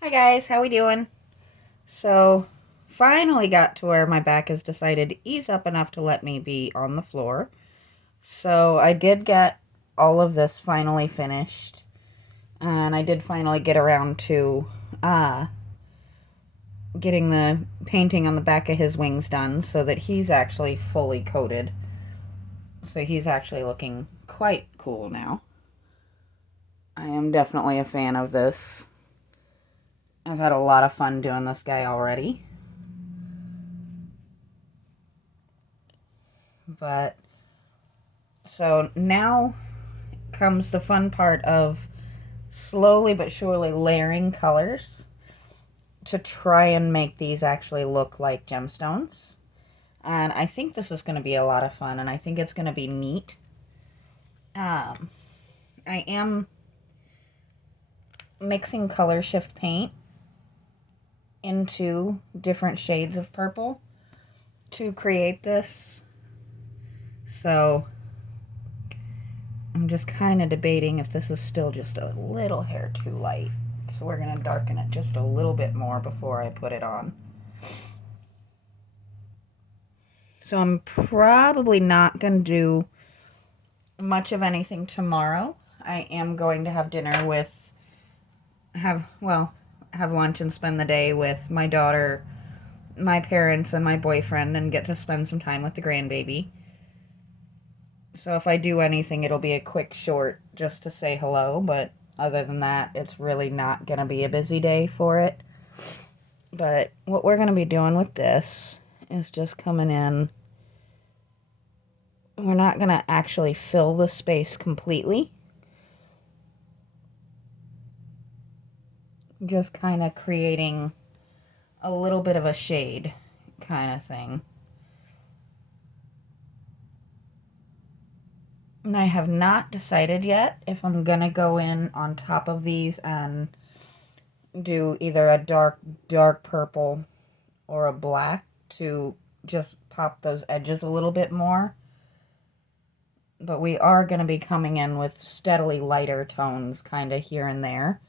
Hi guys, how we doing? So, finally got to where my back has decided to ease up enough to let me be on the floor. So, I did get all of this finally finished, and I did finally get around to uh getting the painting on the back of his wings done so that he's actually fully coated. So, he's actually looking quite cool now. I am definitely a fan of this. I've had a lot of fun doing this guy already. But so now comes the fun part of slowly but surely layering colors to try and make these actually look like gemstones. And I think this is going to be a lot of fun, and I think it's going to be neat. Um, I am mixing color shift paint into different shades of purple to create this. So I'm just kind of debating if this is still just a little hair too light. So we're going to darken it just a little bit more before I put it on. So I'm probably not going to do much of anything tomorrow. I am going to have dinner with, have lunch and spend the day with my daughter, my parents, and my boyfriend and get to spend some time with the grandbaby. So if I do anything, it'll be a quick short just to say hello, but other than that, it's really not going to be a busy day for it. But what we're going to be doing with this is just coming in. We're not going to actually fill the space completely. Just kind of creating a little bit of a shade kind of thing. And I have not decided yet if I'm going to go in on top of these and do either a dark purple or a black to just pop those edges a little bit more. But we are going to be coming in with steadily lighter tones kind of here and there,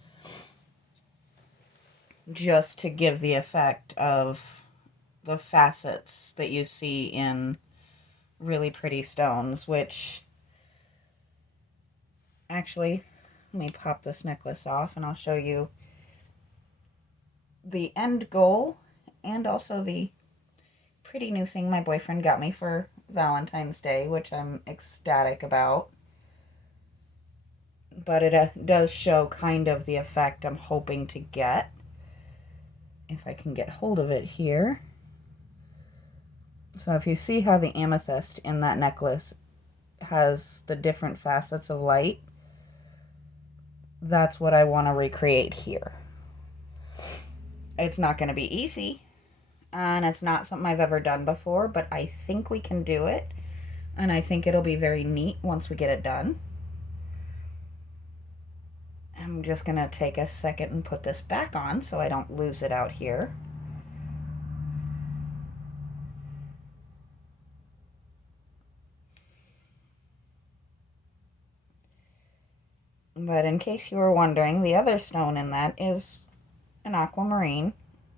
just to give the effect of the facets that you see in really pretty stones, which actually, let me pop this necklace off and I'll show you the end goal and also the pretty new thing my boyfriend got me for Valentine's Day, which I'm ecstatic about. But it does show kind of the effect I'm hoping to get. If I can get hold of it here. So if you see how the amethyst in that necklace has the different facets of light, that's what I want to recreate here. It's not going to be easy, and it's not something I've ever done before, but I think we can do it, and I think it'll be very neat once we get it done. I'm just going to take a second and put this back on so I don't lose it out here. But in case you were wondering, the other stone in that is an aquamarine.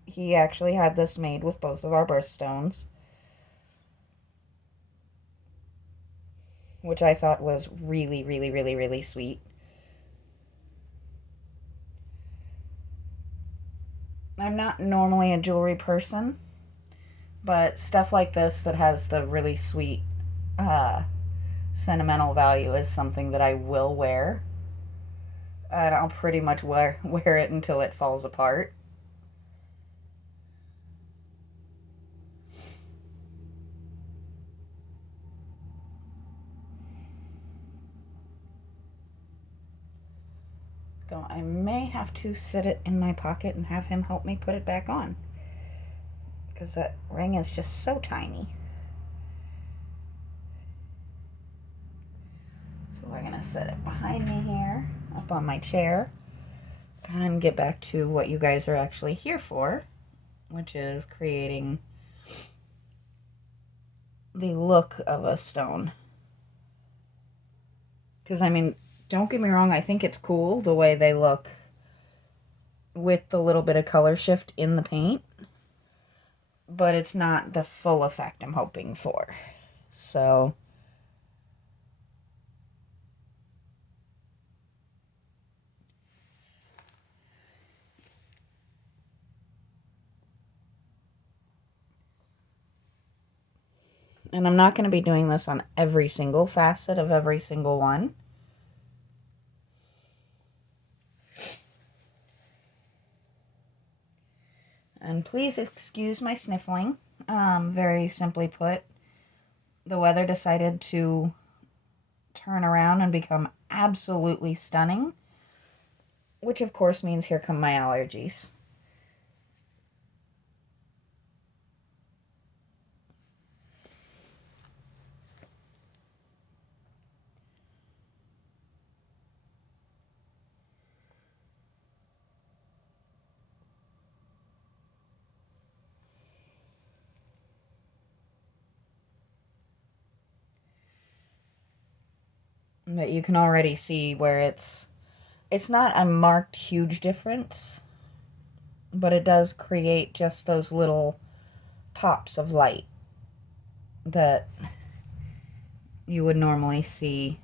He actually had this made with both of our birthstones, which I thought was really, really, really, really sweet. I'm not normally a jewelry person, but stuff like this that has the really sweet uh, sentimental value is something that I will wear. And I'll pretty much wear it until it falls apart. So I may have to sit it in my pocket and have him help me put it back on, because that ring is just so tiny. So we're going to set it behind me here, up on my chair, and get back to what you guys are actually here for, which is creating the look of a stone. Because, I mean, don't get me wrong, I think it's cool the way they look with the little bit of color shift in the paint, but it's not the full effect I'm hoping for. So and I'm not going to be doing this on every single facet of every single one. And please excuse my sniffling. Very simply put, the weather decided to turn around and become absolutely stunning, which of course means here come my allergies. But you can already see where it's not a marked huge difference, but it does create just those little pops of light that you would normally see.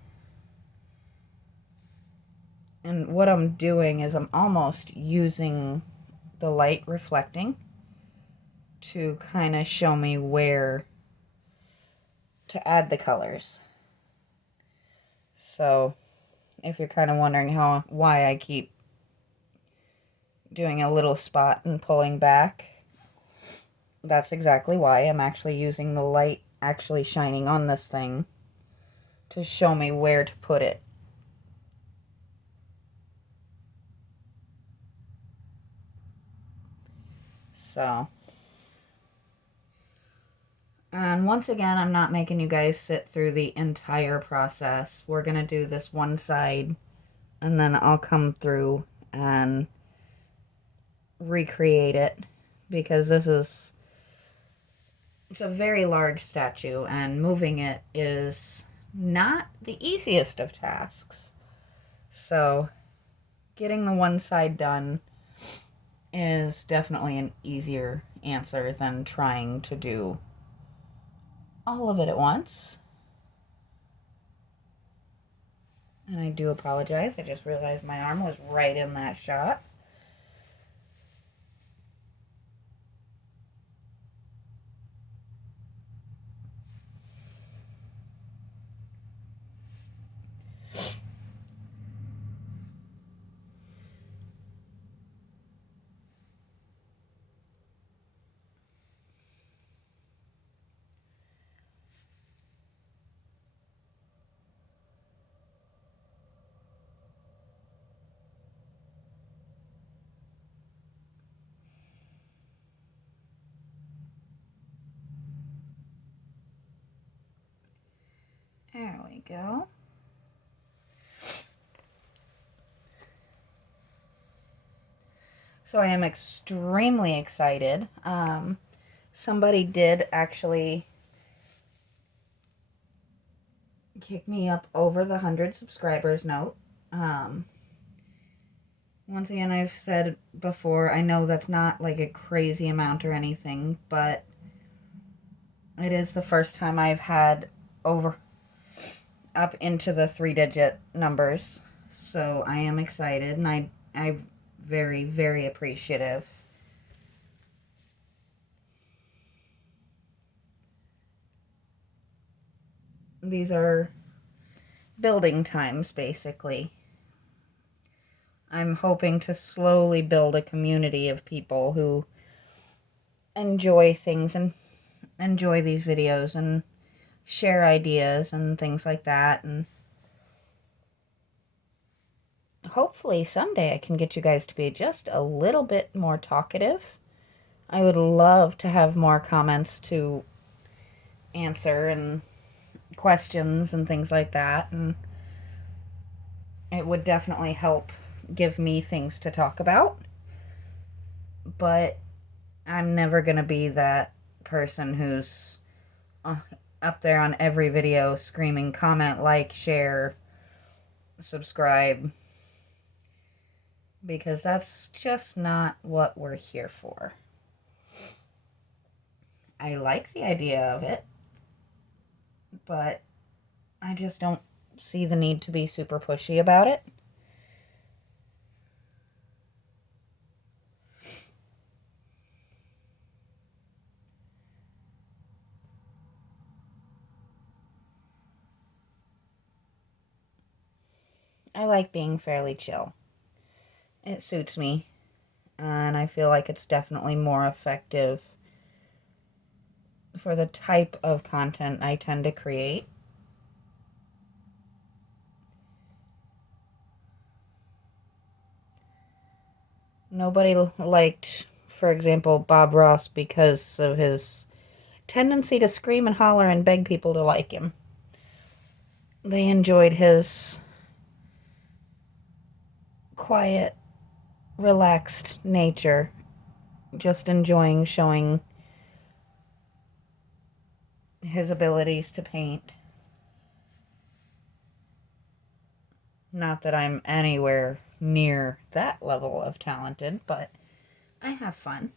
And what I'm doing is I'm almost using the light reflecting to kind of show me where to add the colors. So if you're kind of wondering why I keep doing a little spot and pulling back, that's exactly why. I'm actually using the light actually shining on this thing to show me where to put it. So, and once again, I'm not making you guys sit through the entire process. We're going to do this one side, and then I'll come through and recreate it, because it's a very large statue, and moving it is not the easiest of tasks. So, getting the one side done is definitely an easier answer than trying to do all of it at once. And I do apologize. I just realized my arm was right in that shot. There we go. So I am extremely excited. Somebody did actually kick me up over the 100 subscribers note. Once again, I've said before, I know that's not like a crazy amount or anything, but it is the first time I've had up into the 3-digit numbers. So I am excited, and I'm very, very appreciative. These are building times, basically. I'm hoping to slowly build a community of people who enjoy things and enjoy these videos and share ideas and things like that. And hopefully someday I can get you guys to be just a little bit more talkative. I would love to have more comments to answer and questions and things like that. And it would definitely help give me things to talk about. But I'm never going to be that person who's up there on every video screaming comment, like, share, subscribe. because that's just not what we're here for. I like the idea of it, but I just don't see the need to be super pushy about it. I like being fairly chill. It suits me, and I feel like it's definitely more effective for the type of content I tend to create. Nobody liked, for example, Bob Ross because of his tendency to scream and holler and beg people to like him. They enjoyed his quiet, relaxed nature, just enjoying showing his abilities to paint. Not that I'm anywhere near that level of talented, but I have fun.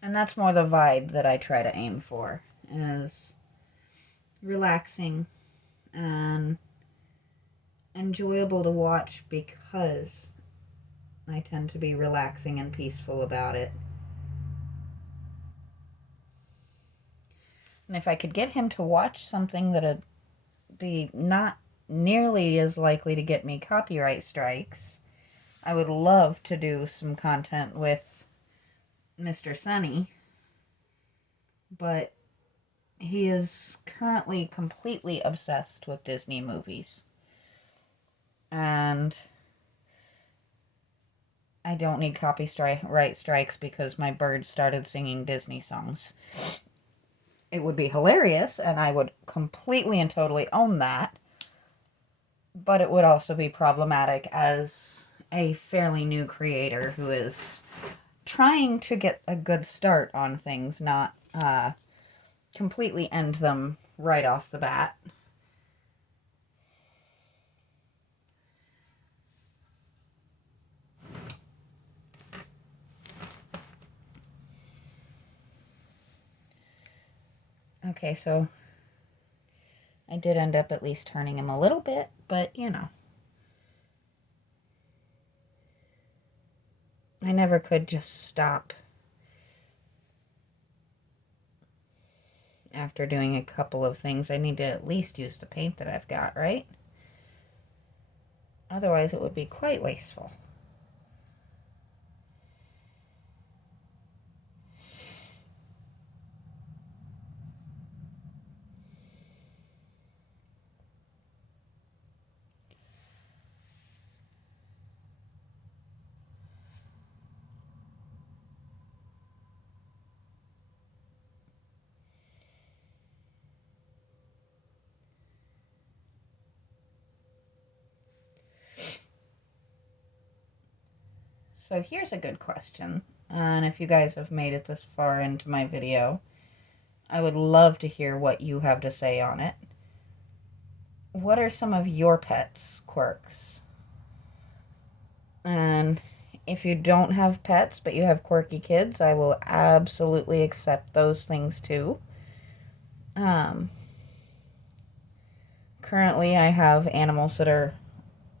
And that's more the vibe that I try to aim for, is relaxing and enjoyable to watch because I tend to be relaxing and peaceful about it. And if I could get him to watch something that'd be not nearly as likely to get me copyright strikes, I would love to do some content with Mr. Sunny, but he is currently completely obsessed with Disney movies. And I don't need copyright strikes because my bird started singing Disney songs. It would be hilarious, and I would completely and totally own that. But it would also be problematic as a fairly new creator who is trying to get a good start on things, not completely end them right off the bat. Okay, so I did end up at least turning him a little bit, but you know. I never could just stop after doing a couple of things. I need to at least use the paint that I've got, right? Otherwise it would be quite wasteful. So here's a good question, and if you guys have made it this far into my video, I would love to hear what you have to say on it. What are some of your pets' quirks? And if you don't have pets but you have quirky kids, I will absolutely accept those things too. Currently I have animals that are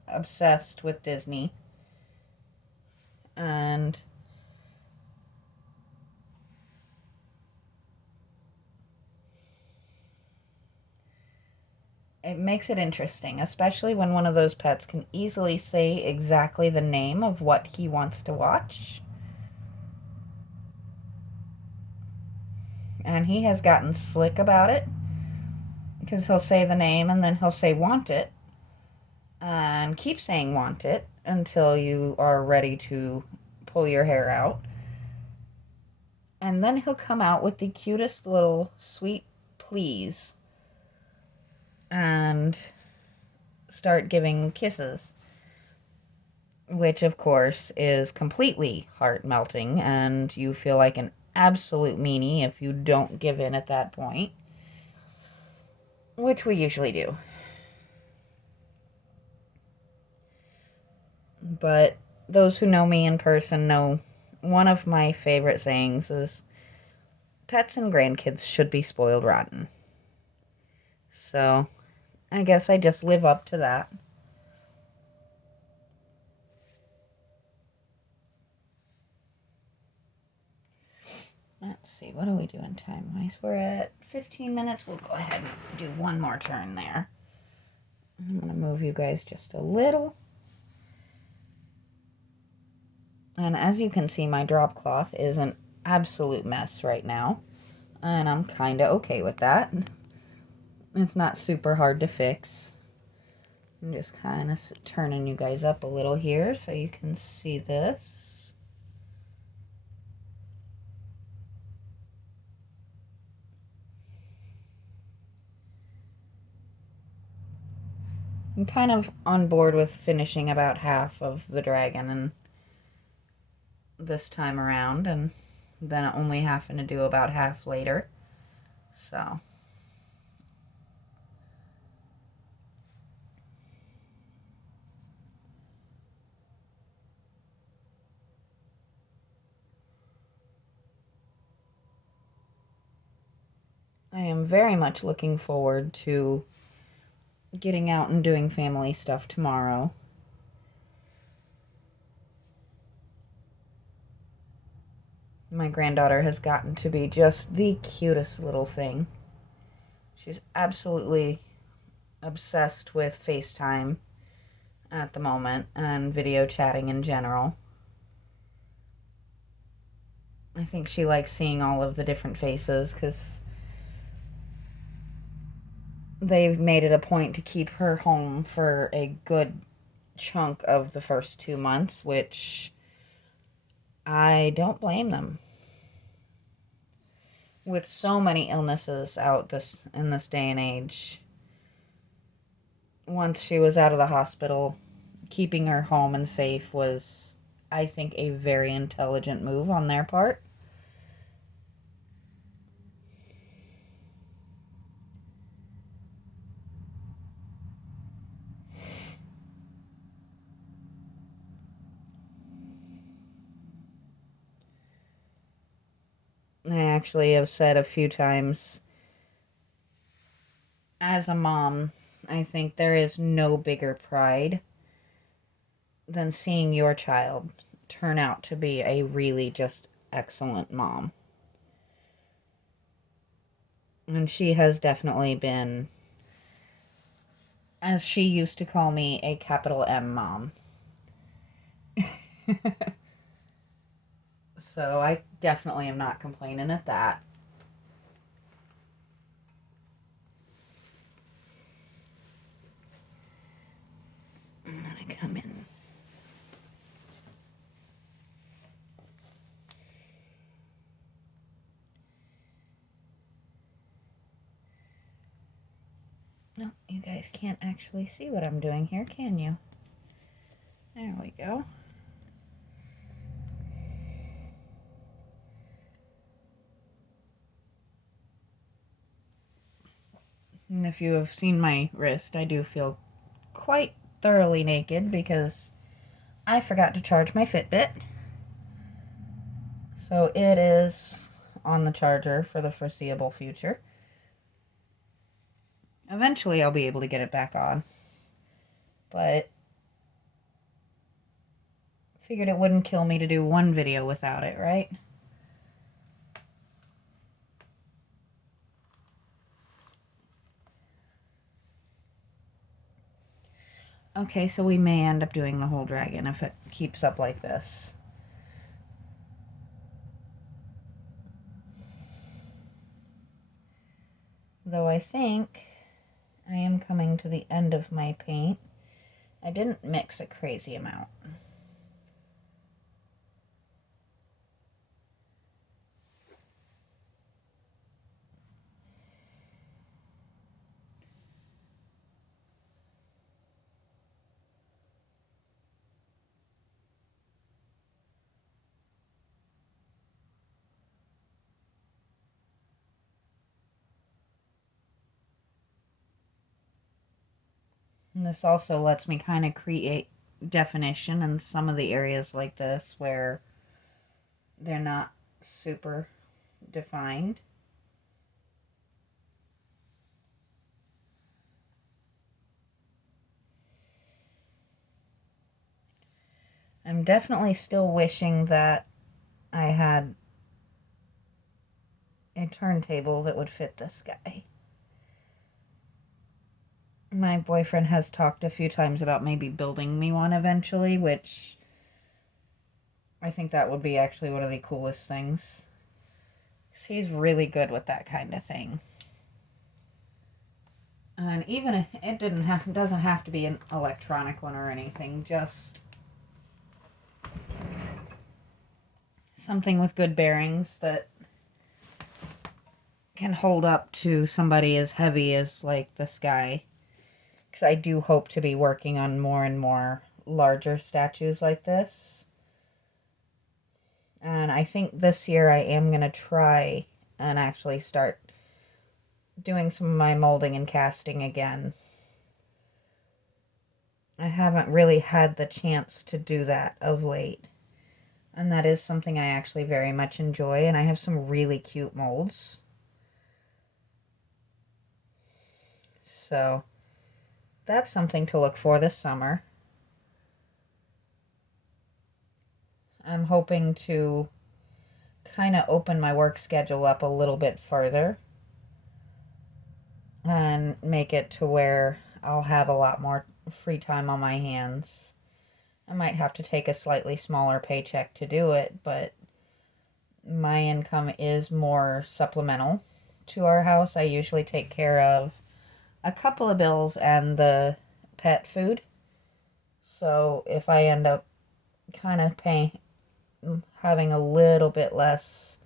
obsessed with Disney, and it makes it interesting, especially when one of those pets can easily say exactly the name of what he wants to watch. And he has gotten slick about it, because he'll say the name and then he'll say want it, and keep saying want it until you are ready to pull your hair out. And then he'll come out with the cutest little sweet please and start giving kisses, which of course is completely heart melting, and you feel like an absolute meanie if you don't give in at that point, which we usually do. But those who know me in person know one of my favorite sayings is pets and grandkids should be spoiled rotten. So I guess I just live up to that. Let's see, what are we doing time-wise? We're at 15 minutes. We'll go ahead and do one more turn there. I'm going to move you guys just a little. And as you can see, my drop cloth is an absolute mess right now. And I'm kind of okay with that. It's not super hard to fix. I'm just kind of turning you guys up a little here so you can see this. I'm kind of on board with finishing about half of the dragon and this time around, and then only having to do about half later. So I am very much looking forward to getting out and doing family stuff tomorrow. My granddaughter has gotten to be just the cutest little thing. She's absolutely obsessed with FaceTime at the moment and video chatting in general. I think she likes seeing all of the different faces because they've made it a point to keep her home for a good chunk of the first 2 months, which I don't blame them. With so many illnesses out in this day and age, once she was out of the hospital, keeping her home and safe was, I think, a very intelligent move on their part. I actually have said a few times, as a mom, I think there is no bigger pride than seeing your child turn out to be a really just excellent mom. And she has definitely been, as she used to call me, a capital M mom. So I definitely am not complaining at that. I'm gonna come in. No, you guys can't actually see what I'm doing here, can you? There we go. And if you have seen my wrist, I do feel quite thoroughly naked because I forgot to charge my Fitbit. So it is on the charger for the foreseeable future. Eventually I'll be able to get it back on. But figured it wouldn't kill me to do one video without it, right? Okay, so we may end up doing the whole dragon if it keeps up like this. Though I think I am coming to the end of my paint. I didn't mix a crazy amount. And this also lets me kind of create definition in some of the areas like this where they're not super defined. I'm definitely still wishing that I had a turntable that would fit this guy. My boyfriend has talked a few times about maybe building me one eventually, which I think that would be actually one of the coolest things. 'Cause he's really good with that kind of thing. And even if it doesn't have to be an electronic one or anything, just something with good bearings that can hold up to somebody as heavy as like this guy. Because I do hope to be working on more and more larger statues like this. And I think this year I am going to try and actually start doing some of my molding and casting again. I haven't really had the chance to do that of late. And that is something I actually very much enjoy. And I have some really cute molds. So that's something to look for this summer. I'm hoping to kind of open my work schedule up a little bit further and make it to where I'll have a lot more free time on my hands. I might have to take a slightly smaller paycheck to do it, but my income is more supplemental to our house. I usually take care of a couple of bills and the pet food. So if I end up kind of having a little bit less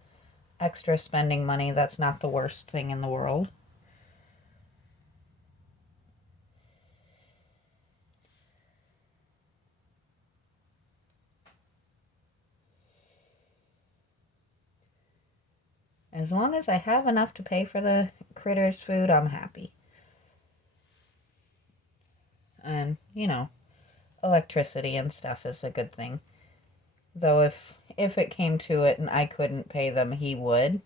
extra spending money, that's not the worst thing in the world. As long as I have enough to pay for the critters' food, I'm happy. And, electricity and stuff is a good thing. Though if it came to it and I couldn't pay them, he would.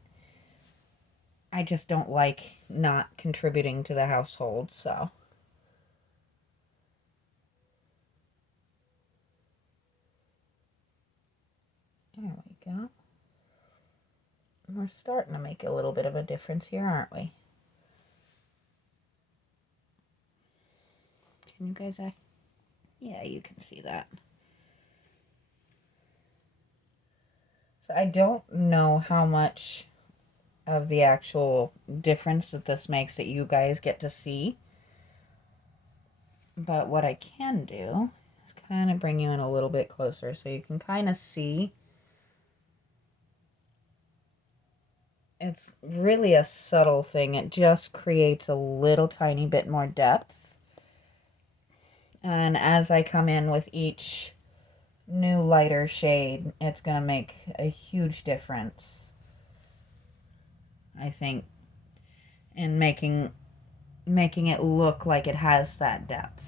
I just don't like not contributing to the household, so. There we go. We're starting to make a little bit of a difference here, aren't we? Can you guys, yeah, you can see that. So I don't know how much of the actual difference that this makes that you guys get to see. But what I can do is kind of bring you in a little bit closer so you can kind of see. It's really a subtle thing. It just creates a little tiny bit more depth. And as I come in with each new lighter shade, it's going to make a huge difference, I think, in making it look like it has that depth.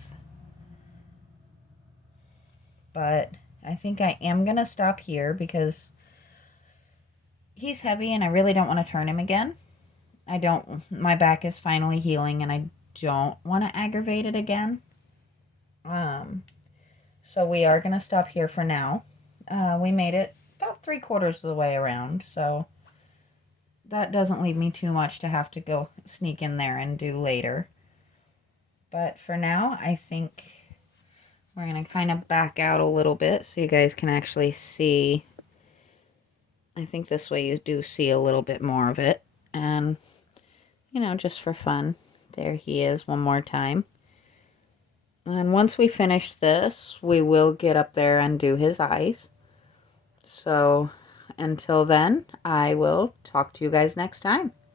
But I think I am going to stop here because he's heavy and I really don't want to turn him again. My back is finally healing and I don't want to aggravate it again. So we are going to stop here for now. We made it about 3/4 of the way around, so that doesn't leave me too much to have to go sneak in there and do later. But for now, I think we're going to kind of back out a little bit so you guys can actually see. I think this way you do see a little bit more of it. And, just for fun, there he is one more time. And once we finish this, we will get up there and do his eyes. So until then, I will talk to you guys next time.